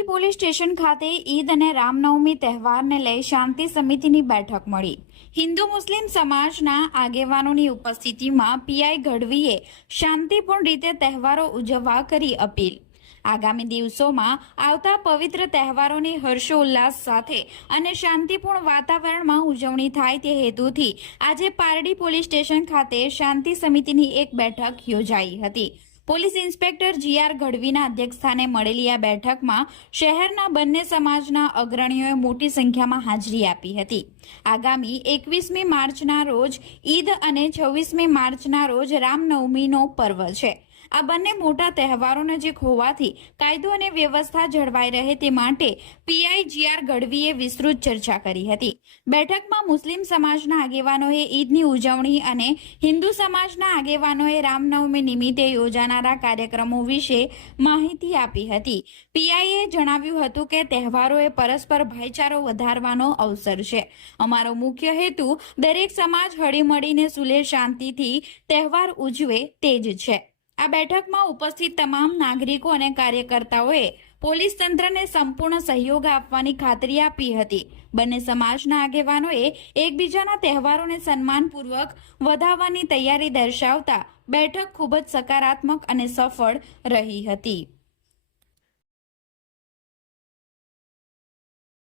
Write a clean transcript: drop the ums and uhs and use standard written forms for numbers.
Pardi police station ખાતે ઈદ અને રામનવમી તહેવારને લઈ શાંતિ સમિતિની બેઠક મળી। હિન્દુ મુસ્લિમ સમાજના આગેવાનોની ઉપસ્થિતિમાં પીઆઈ ગઢવીએ શાંતિપૂર્ણ રીતે તહેવારો ઉજવવા કરી અપીલ। આગામી દિવસોમાં આવતા પવિત્ર તહેવારોની હર્ષોલ્લાસ સાથે અને શાંતિપૂર્ણ વાતાવરણમાં ઉજવણી થાય તે હેતુથી આજે પારડી પોલીસ સ્ટેશન ખાતે શાંતિ સમિતિની એક બેઠક યોજાઈ હતી। પોલીસ ઇન્સ્પેક્ટર જીઆર ગઢવીના અધ્યક્ષસ્થાને મળેલી આ બેઠકમાં શહેરના બંને સમાજના અગ્રણીઓએ મોટી સંખ્યામાં હાજરી આપી હતી। આગામી 21મી માર્ચના રોજ ઈદ અને 26મી માર્ચના રોજ રામનવમીનો પર્વ છે। આ બંને મોટા તહેવારો નજીક હોવાથી કાયદો અને વ્યવસ્થા જળવાઈ રહે તે માટે પીઆઈ જીઆર ગઢવીએ વિસ્તૃત ચર્ચા કરી હતી। બેઠકમાં મુસ્લિમ સમાજના આગેવાનોએ ઈદની ઉજવણી અને હિન્દુ સમાજના આગેવાનોએ રામનવમી નિમિત્તે યોજાનારા કાર્યક્રમો વિશે માહિતી આપી હતી। પીઆઈએ જણાવ્યું હતું કે તહેવારોએ પરસ્પર ભાઈચારો વધારવાનો અવસર છે। અમારો મુખ્ય હેતુ દરેક સમાજ હળીમળીને સુલેહ શાંતિથી તહેવાર ઉજવે તે જ છે। આ બેઠકમાં ઉપસ્થિત તમામ નાગરિકો અને કાર્યકર્તાઓએ પોલીસ તંત્રને સંપૂર્ણ સહયોગ આપવાની ખાતરી આપી હતી। બંને સમાજના આગેવાનોએ એકબીજાના તહેવારોને સન્માનપૂર્વક વધાવવાની તૈયારી દર્શાવતા બેઠક ખૂબ જ સકારાત્મક અને સફળ રહી હતી।